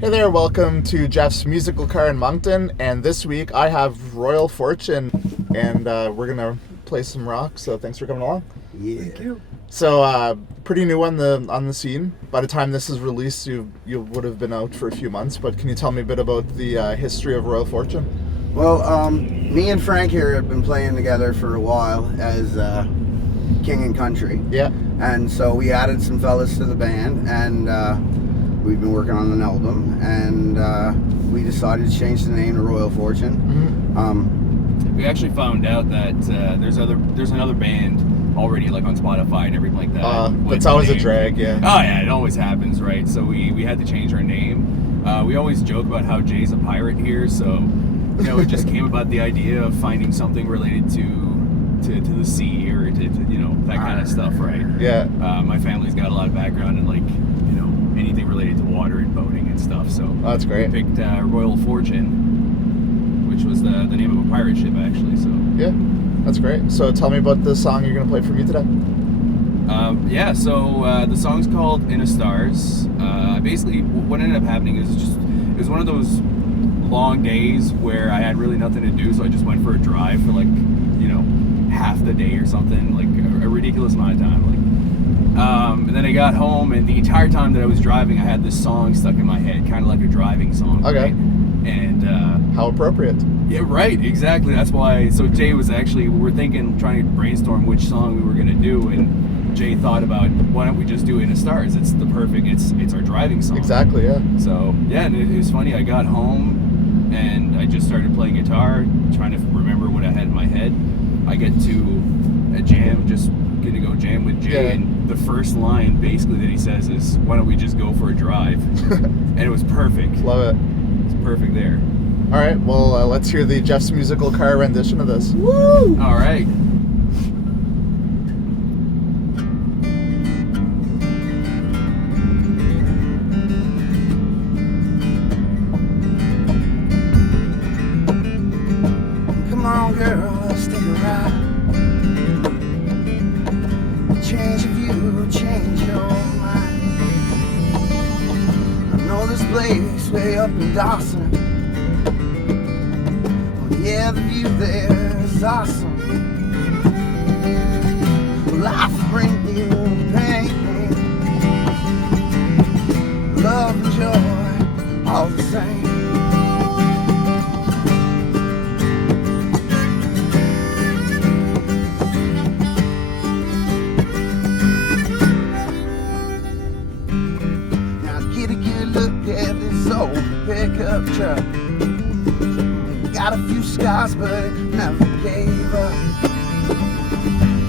Hey there, welcome to Jeff's Musical Car in Moncton, and this week I have Royal Fortune, and we're gonna play some rock. So thanks for coming along. Yeah. Thank you. So pretty new on the scene. By the time this is released, you would have been out for a few months. But can you tell me a bit about the history of Royal Fortune? Well, me and Frank here have been playing together for a while as King and Country. Yeah. And so we added some fellas to the band, and we've been working on an album, and we decided to change the name to Royal Fortune. Mm-hmm. We actually found out that there's another band already like on Spotify and everything like that. That's always a drag, yeah. Oh yeah, it always happens, right? So we had to change our name. We always joke about how Jay's a pirate here, so it just came about the idea of finding something related to the sea or to that kind of stuff, right? Yeah. My family's got a lot of background in anything related to water and boating and stuff, so that's great. We picked Royal Fortune, which was the name of a pirate ship, actually. So yeah, that's great. So tell me about the song you're gonna play for me today. So the song's called In a Stars. Basically, what ended up happening is it was one of those long days where I had really nothing to do, so I just went for a drive for half the day or something, like a ridiculous amount of time. And then I got home, and the entire time that I was driving, I had this song stuck in my head, kind of like a driving song. Okay. Right? And how appropriate. Yeah, right, exactly. That's why. So Jay was actually, we were trying to brainstorm which song we were going to do, and Jay thought about, why don't we just do In a Stars? It's the perfect, it's our driving song. Exactly, yeah. So, yeah, and it was funny. I got home, and I just started playing guitar, trying to remember what I had in my head. I get to a jam, just going to go jam with Jay, yeah. And the first line, basically, that he says is, why don't we just go for a drive? And it was perfect. Love it. It's perfect there. All right, well, let's hear the Jeff's Musical Car rendition of this. Woo! All right. Come on, girl, let's take a ride. Change your view, change your mind. I know this place way up in Dawson. Yeah, the view there is awesome. Life will bring you pain, love and joy, all the same. Now get a good look at this old pickup truck. Got a few scars, but it never gave up.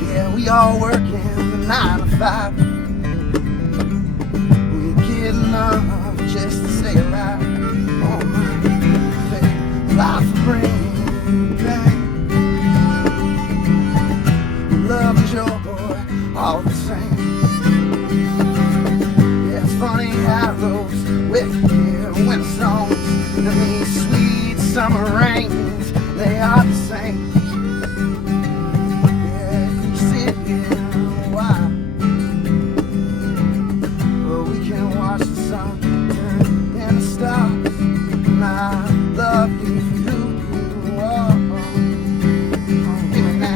Yeah, we all working the 9 to 5. We get enough just to stay alive. Oh my baby, life will bring pain, love and joy, all the same. Yeah, it's funny how those wicked winter songs and these sweet summer rains, they are the same. Yeah, you sit here a while, but we can watch the sun turn into stars. And I love you for who you are. Oh, hear me now.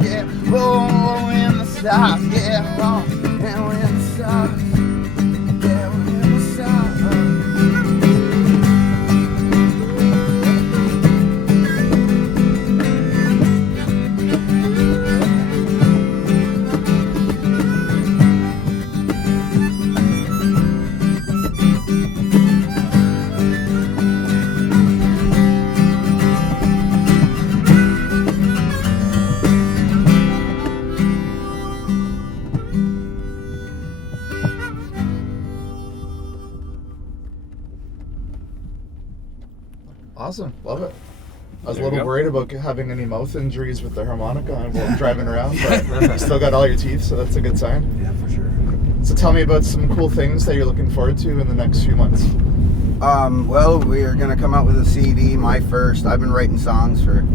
Yeah, roll in the stars, yeah, roll, and we're in the stars, yeah, we're in the stars. Awesome. Love it. I was a There you little go. worried about having any mouth injuries with the harmonica while I'm driving around, but you still got all your teeth, so that's a good sign. Yeah, for sure. So tell me about some cool things that you're looking forward to in the next few months. Well, we're gonna come out with a CD, my first. I've been writing songs for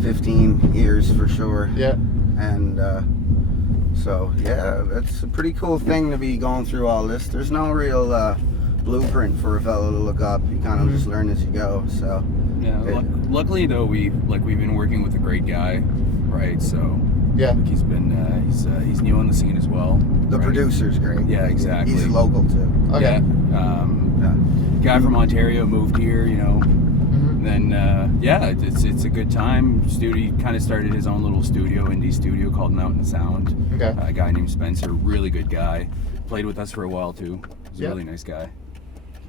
15 years for sure. Yeah. And so yeah, that's a pretty cool thing to be going through all this. There's no real blueprint for a fellow to look up. You kind of just learn as you go. So Yeah. Luckily though, we've been working with a great guy, right? So Yeah. he's been he's new on the scene as well. the right? producer's great. Yeah, exactly. He's local too. Okay. Yeah. Yeah. Guy from Ontario moved here, you know. Mhm. Then yeah, it's a good time. Studio kind of started his own little studio, indie studio called Mountain Sound. Okay. A guy named Spencer, really good guy. Played with us for a while too. He's Yeah. a really nice guy.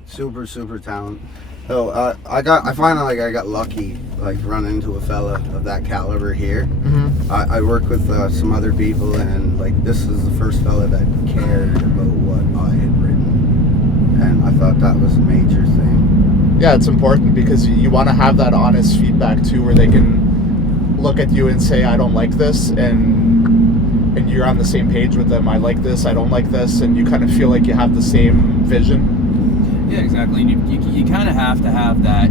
Super talent. So I find like I got lucky, like running into a fella of that caliber here. Mm-hmm. I work with some other people, and like this is the first fella that cared about what I had written, and I thought that was a major thing. Yeah, it's important because you want to have that honest feedback too, where they can look at you and say, "I don't like this," and you're on the same page with them. I like this. I don't like this, and you kind of feel like you have the same vision. Yeah, exactly. And you kind of have to have that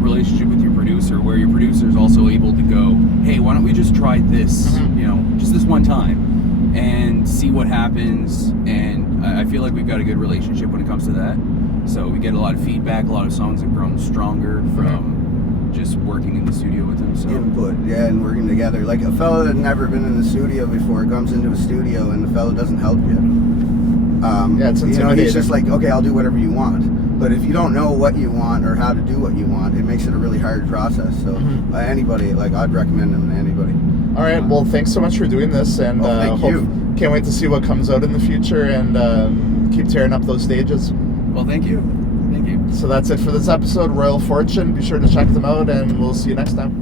relationship with your producer, where your producer is also able to go, "Hey, why don't we just try this? Mhm. You know, just this one time, and see what happens." And I feel like we've got a good relationship when it comes to that. So we get a lot of feedback. A lot of songs have grown stronger from just working in the studio with him. So Input, yeah, and working together. Like a fella that never been in the studio before comes into a studio, and the fella doesn't help you. Yeah, it's you know, intimidating. he's just like, okay, I'll do whatever you want. But if you don't know what you want or how to do what you want, it makes it a really hard process. So Mhm. anybody, like I'd recommend him to anybody. All right. Well, thanks so much for doing this, and Thank you. can't wait to see what comes out in the future, and keep tearing up those stages. well, thank you. So that's it for this episode, Royal Fortune. Be sure to check them out, and we'll see you next time.